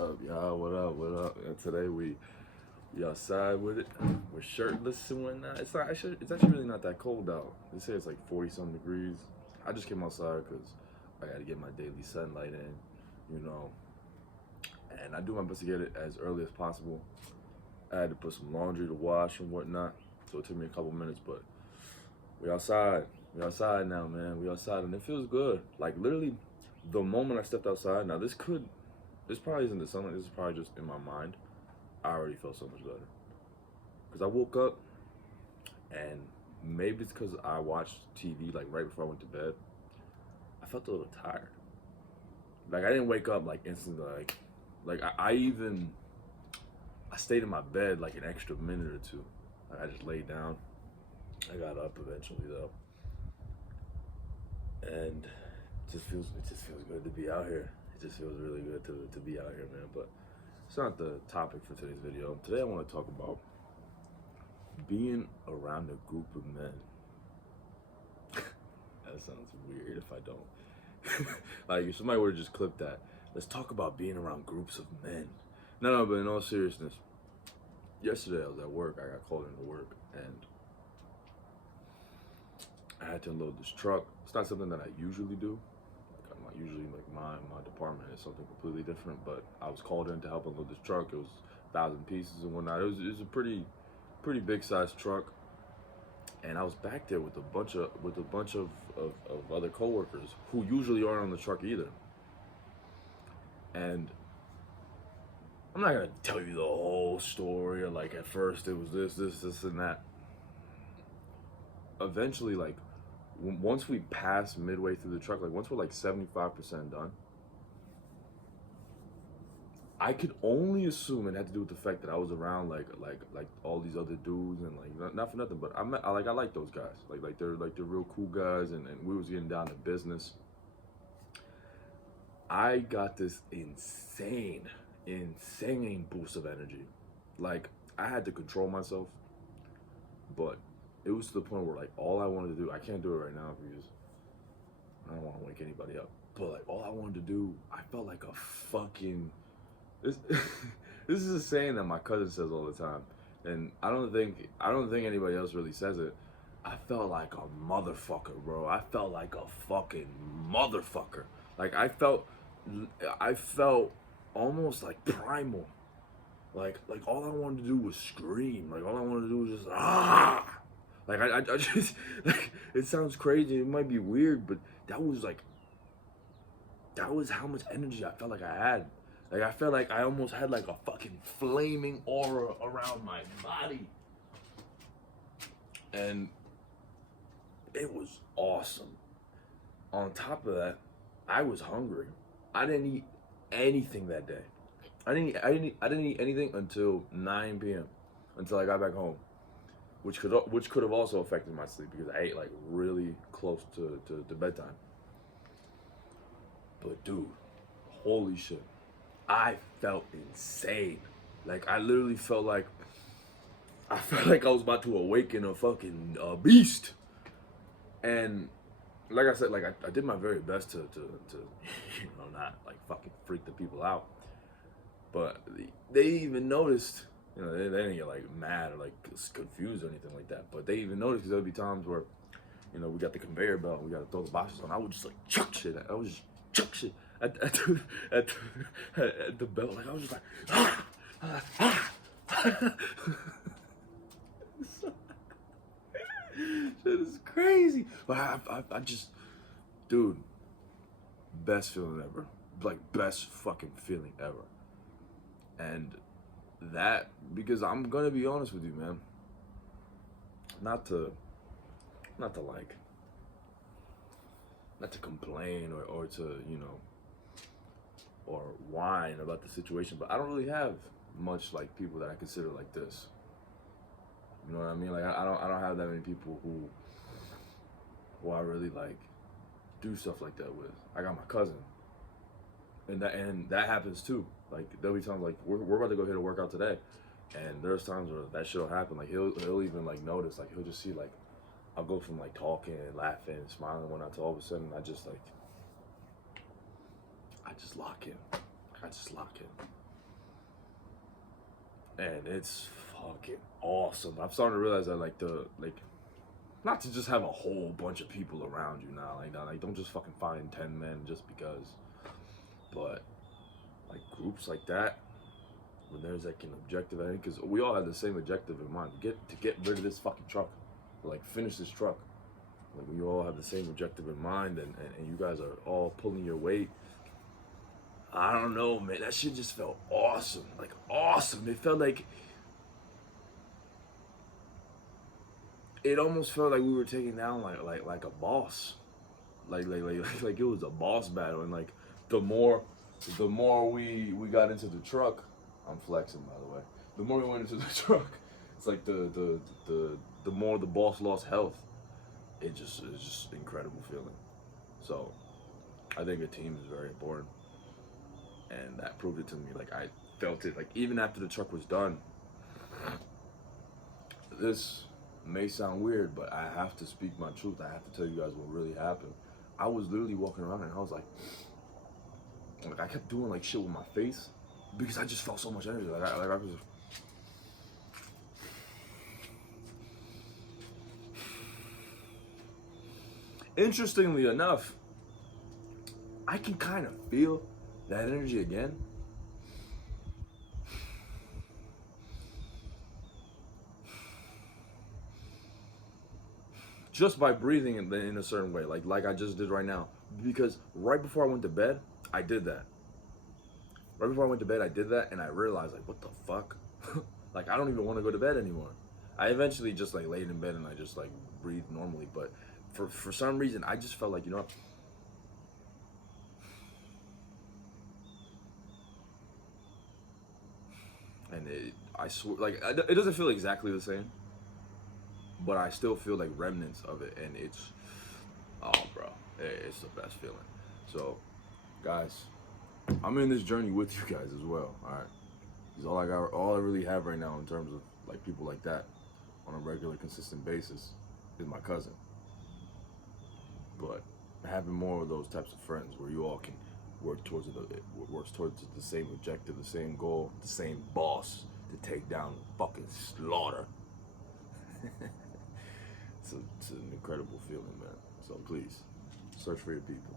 up, y'all? What up? What up? And today we outside with it. We're shirtless and whatnot. It's actually really not that cold out. They say it's like 40 some degrees. I just came outside because I got to get my daily sunlight in, you know. And I do my best to get it as early as possible. I had to put some laundry to wash and whatnot, so it took me a couple minutes. But we outside. We outside now, man. We outside, and it feels good. Like literally, the moment I stepped outside. Now this probably isn't the sunlight. This is probably just in my mind. I already felt so much better because I woke up, and maybe it's because I watched TV like right before I went to bed. I felt a little tired. Like I didn't wake up like instantly. I stayed in my bed like an extra minute or two. Like, I just laid down. I got up eventually though, and it just feels good to be out here. It just feels really good to be out here, man. But it's not the topic for today's video. Today I want to talk about being around a group of men. That sounds weird if I don't. Like if somebody were to just clip that, let's talk about being around groups of men. No, but in all seriousness, yesterday I was at work. I got called into work and I had to unload this truck. It's not something that I usually do. Like I'm not usually like my department is something completely different. But I was called in to help unload this truck. It was 1,000 pieces and whatnot. It was a pretty big sized truck. And I was back there with a bunch of other coworkers who usually aren't on the truck either. And I'm not gonna tell you the whole story. Or like at first it was this, and that. Eventually, like once we pass midway through the truck, like once we're like 75% done, I could only assume it had to do with the fact that I was around like all these other dudes and like not for nothing, but I like those guys. Like they're real cool guys, and we was getting down to business. I got this insane boost of energy. Like I had to control myself, but it was to the point where like all I wanted to do, I can't do it right now because I don't want to wake anybody up. But like all I wanted to do, I felt like a fucking this, this is a saying that my cousin says all the time, and I don't think anybody else really says it. I felt like a motherfucker, bro. I felt like a fucking motherfucker. Like I felt almost like primal. Like all I wanted to do was scream. Like all I wanted to do was just Like I just like it sounds crazy. It might be weird, but that was how much energy I felt like I had. Like I felt like I almost had like a fucking flaming aura around my body. And it was awesome. On top of that, I was hungry. I didn't eat anything that day. I didn't eat anything until 9 p.m. until I got back home, which could have also affected my sleep because I ate like really close to bedtime. But dude, holy shit, I felt insane. Like I literally felt like I was about to awaken a fucking beast. And like I said, like I did my very best to not like fucking freak the people out. But they even noticed, they didn't get like mad or like confused or anything like that. But they even noticed because there'd be times where, we got the conveyor belt, we got to throw the boxes on. I would just like chuck shit. I would just chuck shit at the belt. Like I was just like, shit is crazy. But I just, dude, best feeling ever. Like best fucking feeling ever. And that, because I'm gonna be honest with you, man. Not to complain or to, or whine about the situation, but I don't really have much like people that I consider like this. You know what I mean? Like I don't have that many people who I really like do stuff like that with. I got my cousin, and that happens too. Like there'll be times like we're about to go hit a workout today, and there's times where that shit'll happen. Like he'll even like notice. Like he'll just see like I'll go from like talking and laughing and smiling and whatnot to all of a sudden I just lock in. I just lock in. and it's fucking awesome. I'm starting to realize that not to just have a whole bunch of people around you now, like that. Like don't just fucking find 10 men just because, but like groups like that when there's like an objective, I think, because we all have the same objective in mind: to get rid of this fucking truck, like finish this truck. Like we all have the same objective in mind, and you guys are all pulling your weight. I don't know, man. That shit just felt awesome, like awesome. It felt like it almost felt like we were taking down like a boss, like it was a boss battle, and like the more we got into the truck, I'm flexing by the way. The more we went into the truck, it's like the more the boss lost health. It's just incredible feeling. So I think a team is very important, and that proved it to me. Like I felt it. Like even after the truck was done, this may sound weird, but I have to speak my truth. I have to tell you guys what really happened. I was literally walking around and I was like I kept doing like shit with my face because I just felt so much energy. Like I was. Interestingly enough, I can kind of feel that energy again. Just by breathing in a certain way, like I just did right now. Because right before I went to bed, I did that. Right before I went to bed, I did that, and I realized like, what the fuck? Like I don't even want to go to bed anymore. I eventually just like laid in bed and I just like breathed normally, but for some reason I just felt like and I swear like it doesn't feel exactly the same, but I still feel like remnants of it, and it's oh, bro, it's the best feeling. So, guys, I'm in this journey with you guys as well. All right, because all I really have right now in terms of like people like that on a regular, consistent basis is my cousin. But having more of those types of friends where you all can works towards the same objective, the same goal, the same boss to take down fucking slaughter. It's an incredible feeling, man. So please, search for your people.